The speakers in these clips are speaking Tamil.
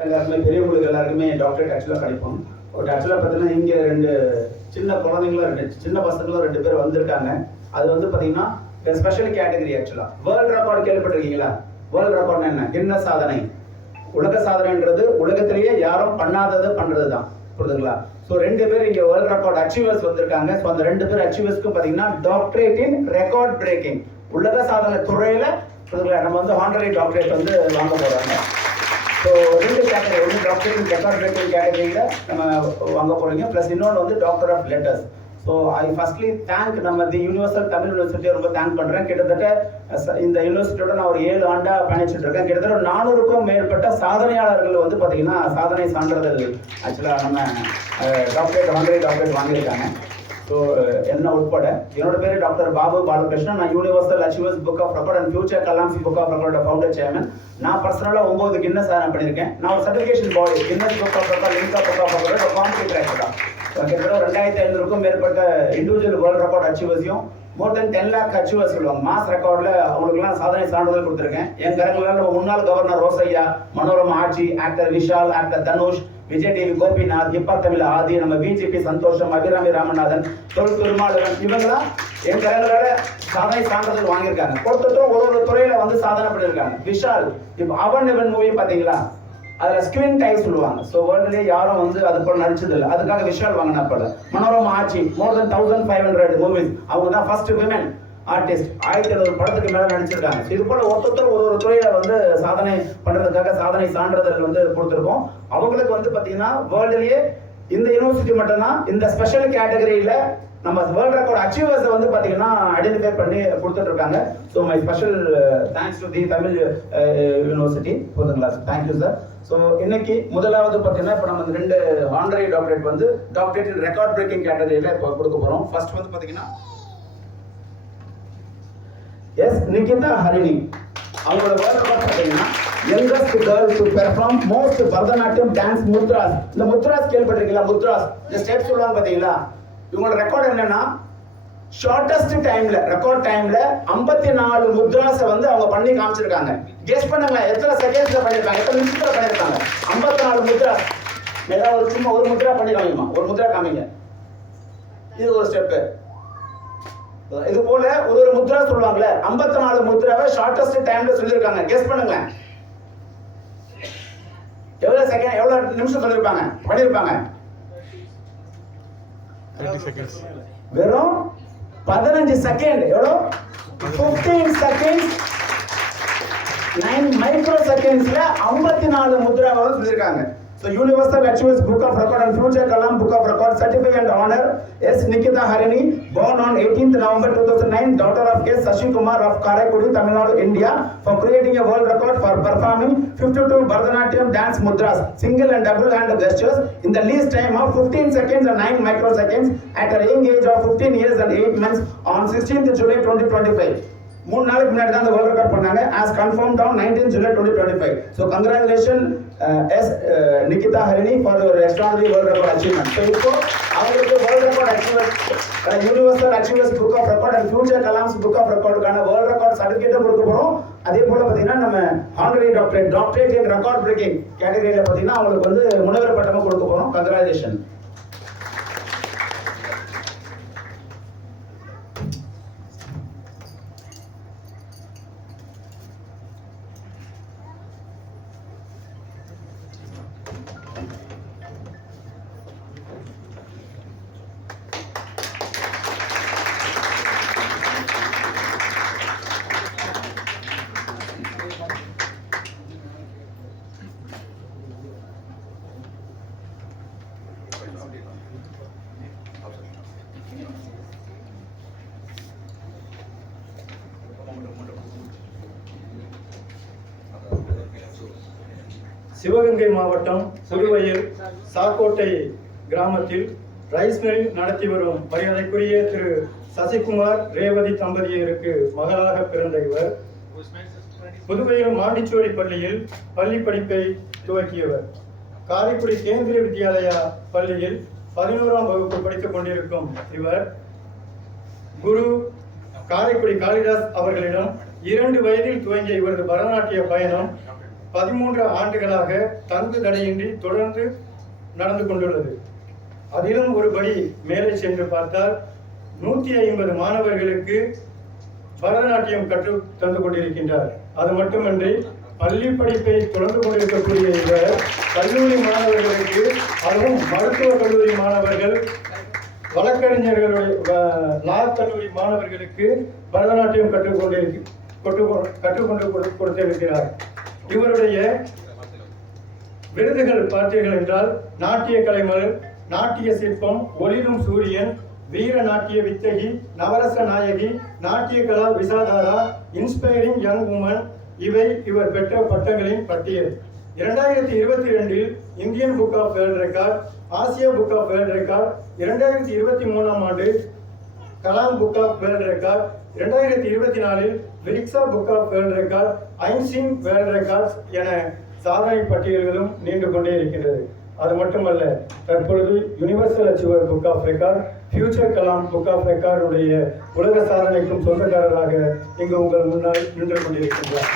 எல்லாருமே பெரியவங்களுக்கு எல்லாருக்குமே டாக்டரேட் ஆக்சுவலாக கிடைக்கும். ஒரு ஆக்சுவலாக பார்த்தீங்கன்னா இங்கே ரெண்டு சின்ன குழந்தைங்களும் சின்ன பசங்களும் 2 பேர் வந்திருக்காங்க. அது வந்து பார்த்தீங்கன்னா ஸ்பெஷல் கேட்டகரி. ஆக்சுவலாக வேர்ல்டு ரெக்கார்டு கேள்விப்பட்டிருக்கீங்களா? வேர்ல்டு ரெக்கார்டு என்ன? என்ன சாதனை? உலக சாதனைன்றது உலகத்திலேயே யாரும் பண்ணாதது பண்ணுறது தான். புரியுதுங்களா? ஸோ 2 பேர் இங்கே வேர்ல்டு ரெக்கார்டு அச்சீவர்ஸ் வந்திருக்காங்க. ஸோ அந்த 2 பேர் அச்சீவர்ஸ்க்கும் பார்த்தீங்கன்னா டாக்டரேட் இன் ரெக்கார்ட் பிரேக்கிங், உலக சாதனை துறையில் நம்ம வந்து ஹானரரி டாக்டரேட் வந்து வாங்க போகிறாங்க. ஸோ 2 கேட்டகரி, ஒன்று டாக்டரேட் இன் ரெக்கார்ட் பிரேக்கிங் கேட்டகரியில் நம்ம வாங்க போகிறீங்க, ப்ளஸ் இன்னொன்று வந்து doctor of letters. So I firstly thank நம்ம தி யூனிவர்சல் தமிழ் யூனிவர்சிட்டியை ரொம்ப தேங்க் பண்ணுறேன். கிட்டத்தட்ட இந்த யூனிவர்சிட்டியோட நான் ஒரு 7 ஆண்டாக பயணிச்சுட்டு இருக்கேன். கிட்டத்தட்ட 400க்கும் மேற்பட்ட சாதனையாளர்கள் வந்து பார்த்தீங்கன்னா சாதனை சான்றிதழ் ஆக்சுவலாக நம்ம டாக்டரேட் வாங்கியிருக்காங்க. ஸோ என்ன உட்பட என்னோட பேர் டாக்டர் பாபு பாலகிருஷ்ணன். நான் universal achievers book of record and future கலாம்சி புக் ஆஃப் ரெக்கார்டோட ஃபவுண்டர் சேர்மன். நான் பர்சனலாக 9 கின்னஸ் சாதனை பண்ணியிருக்கேன். நான் ஒரு certification body Guinness book of record, Limca book of ரெக்கார்டோட காம்படிட்டர் ஆக்சுவலாக. கிட்டத்தட்ட 2500க்கும் மேற்பட்ட இண்டிவிஜுவல் வேர்ல்டு ரெக்கார்ட் அச்சீவர்ஸையும் மோர் தென் 10 lakh அச்சீவர்ஸ் சொல்லுவாங்க மாஸ் ரெக்கார்டில் அவங்களுக்குலாம் சாதனை சான்றிதழ் கொடுத்துருக்கேன். என் கரங்களால் நம்ம முன்னாள் கவர்னர் ரோசையா, மனோரமா ஆட்சி, actor Vishal, actor Dhanush, Vijay TV Gopinath, இப்பா தமிழ் ஆதி, நம்ம பிஜேபி சந்தோஷம், அபிராமி ராமநாதன், தொழில் திருமாவளவன், இவங்களாம் என் கரங்களால சாதனை சான்றிதழ் வாங்கியிருக்காங்க. ஒருத்தரும் ஒரு துறையில வந்து சாதனை பண்ணியிருக்காங்க. விஷால் இப்போ அவன் இவன் மூவி பார்த்தீங்களா, அதில் ஸ்கிரீன் டைம் சொல்லுவாங்க. ஸோ வேர்ல்டுலேயே யாரும் வந்து அது போல நடிச்சது இல்லை, அதுக்காக விஷால் வாங்கினா போல. மனோரமா ஆட்சி மோர் தென் 1500 மூவிஸ், அவங்க தான் ஃபர்ஸ்ட் விமன் ஆர்டிஸ்ட். 1700 படத்துக்கு மேலே நடிச்சிருக்காங்க. இது போல ஒருத்தர் ஒரு துறையில வந்து சாதனை பண்றதுக்காக சாதனை சான்றிதழ் வந்து கொடுத்துருக்கோம். அவங்களுக்கு வந்து பார்த்தீங்கன்னா வேர்ல்டுலேயே இந்த யூனிவர்சிட்டி மட்டும்தான் இந்த ஸ்பெஷல் கேட்டகரியில நம்ம வேர்ல்ட் ரெக்கார்ட் அச்சீவர்ஸை வந்து பார்த்தீங்கன்னா ஐடென்டிஃபை பண்ணி கொடுத்துட்டு இருக்காங்க. So my special thanks to the Tamil university. போதுங்களா? Thank you sir. ஸோ இன்னைக்கு முதலாவது பார்த்தீங்கன்னா இப்போ நம்ம 2 ஹானரரி டாக்டரேட் வந்து டாக்டரேட் இன் ரெக்கார்ட் பிரேக்கிங் கேட்டகரியில் இப்போ கொடுக்க போகிறோம். ஃபர்ஸ்ட் வந்து பார்த்தீங்கன்னா எஸ் நிகிதா ஹரிணி. அவங்களோட வேர்ல்ட் ரெக்கார்ட் பார்த்தீங்கன்னா youngest girl to perform most Bharatanatyam dance mudras. இந்த முத்ராஸ் கேள்விப்பட்டிருக்கீங்களா? முத்ராஸ் இந்த ஸ்டெப் சொல்லுவாங்க பார்த்தீங்களா? இவங்களோட ரெக்கார்ட் என்னன்னா ஷார்டஸ்ட் டைம்ல, ரெக்கார்ட் டைம்ல 54 முத்ராஸை வந்து அவங்க பண்ணி காமிச்சிருக்காங்க. கெஸ் பண்ணுங்க எத்தனை செகண்ட்ஸ்ல பண்ணிருக்காங்க, எத்தனை நிமிஷத்துல பண்ணிருக்காங்க? 54 முத்ராஸ். ஏதாவது சும்மா ஒரு முத்ரா பண்ணி காமிக்குமா? ஒரு முத்ரா காமிங்க. இது ஒரு ஸ்டெப். இது போல ஒரு முத்ரா சொல்லுவாங்கல்ல, 54 முத்ராவை ஷார்டஸ்ட் டைம்ல சொல்லியிருக்காங்க. கெஸ் பண்ணுங்க எவ்வளவு செகண்ட், எவ்வளவு நிமிஷம் பண்ணிருப்பாங்க? 30 seconds. வெறும் 15 செகண்ட். எவ்வளோ? 15 செகண்ட்ஸ் 9 மைக்ரோ செகண்ட்ஸ்ல 54 முத்ராவை சொல்லியிருக்காங்க. So Universal Achievers Book of Record and Future Kalam Book of Record Certificate and Honor S. Nikita Harini, born on 18th November 2009, daughter of K. Sashi Kumar of Karaikudi, Tamil Nadu, India, for creating a world record for performing 52 Bharatanatyam dance mudras, single and double hand gestures in the least time of 15 seconds and 9 microseconds at a young age of 15 years and 8 months on 16th July 2025. 3 நாளுக்கு முன்னாடி தான் அந்த வேர்ல்ட் ரெக்கார்ட் பண்ணாங்க. as confirmed on 19 July 2025. so congratulations S. Nikita Harini for your extraordinary world record achievement. so இப்போ அவங்களுக்கு world record achievers universal achievers book of record and future Kalams book of ரெக்கார்டுக்கான வேர்ல்ட் ரெக்கார்ட் சர்டிஃபிகேட்டும் கொடுக்க போறோம். அதே போல பார்த்தீங்கன்னா நம்ம honorary doctorate in record breaking கேட்டகரியில பார்த்தீங்கன்னா அவங்களுக்கு வந்து முனைவர் பட்டமும் கொடுக்க போறோம். கங்க்ராச்சுலேஷன். சிவகங்கை மாவட்டம் புதுவையில் சாக்கோட்டை கிராமத்தில் ரைஸ் மில் நடத்தி வரும் மரியாதைக்குரிய திரு சசிகுமார் ரேவதி தம்பதியருக்கு மகளாக பிறந்த இவர் புதுவையில் மாண்டிச்சோரி பள்ளியில் பள்ளி படிப்பை துவக்கியவர். காரைக்குடி கேந்திரிய வித்யாலயா பள்ளியில் 11ஆம் வகுப்பு படித்துக் கொண்டிருக்கும் இவர் குரு காரைக்குடி காளிதாஸ் அவர்களிடம் 2 வயதில் துவங்கிய இவரது பரதநாட்டிய பயணம் 13 ஆண்டுகளாக தங்கு தடையின்றி தொடர்ந்து நடந்து கொண்டுள்ளது. அதிலும் ஒருபடி மேலே சென்று பார்த்தால் 150 மாணவர்களுக்கு பரதநாட்டியம் கற்று தந்து கொண்டிருக்கின்றார். அது மட்டுமன்றி பள்ளி படிப்பை தொடர்ந்து கொண்டிருக்கக்கூடிய இவர் கல்லூரி மாணவர்களுக்கு, அதுவும் மருத்துவ கல்லூரி மாணவர்கள், வழக்கறிஞர்களுடைய லா கல்லூரி மாணவர்களுக்கு பரதநாட்டியம் கற்றுக்கொண்டு கொடுத்திருக்கிறார். இவருடைய விருதுகள் பார்த்தீர்கள் என்றால் நாட்டிய கலைமலர், நாட்டிய சிற்பம், ஒளிரும் சூரியன், வீர நாட்டிய வித்தகி, நவரச நாயகி, நாட்டிய கலா விசாதாரா, இன்ஸ்பைரிங் யங் உமன், இவை இவர் பெற்ற பட்டங்களின் பட்டியல். 2022 Indian book of world record, Asia book of world record, 2023 ஆண்டு Kalam book of world record, 2024 Vriksha book of world record, Einstein world records என சாதனை பட்டியல்களும் நீண்டு கொண்டே இருக்கின்றது. அது மட்டுமல்ல, தற்பொழுது universal achiever book of record, future Kalam book of ரெக்கார்டுடைய உலக சாதனைக்கும் சொந்தக்காரராக இங்கு உங்கள் முன்னால் நின்று கொண்டிருக்கின்றார்.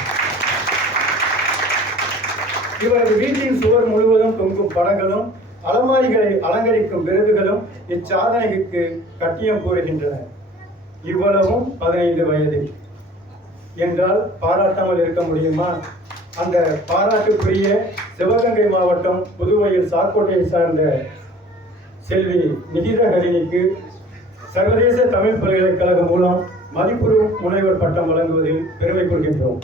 இவரது வீட்டின் சுவர் முழுவதும் தொங்கும் படங்களும் அலமாரிகளை அலங்கரிக்கும் விருதுகளும் இச்சாதனைக்கு கட்டியம் கூறுகின்றன. இவ்வளவும் 15 வயது என்றால் பாராட்டாமல் இருக்க முடியுமா? அந்த பாராட்டுக்குரிய சிவகங்கை மாவட்டம் புதுவையில் சாக்கோட்டையை சார்ந்த செல்வி நிகித ஹரிணிக்கு சர்வதேச தமிழ் பல்கலைக்கழகம் மூலம் மதிப்புறு முனைவர் பட்டம் வழங்குவதில் பெருமை கொள்கின்றோம்.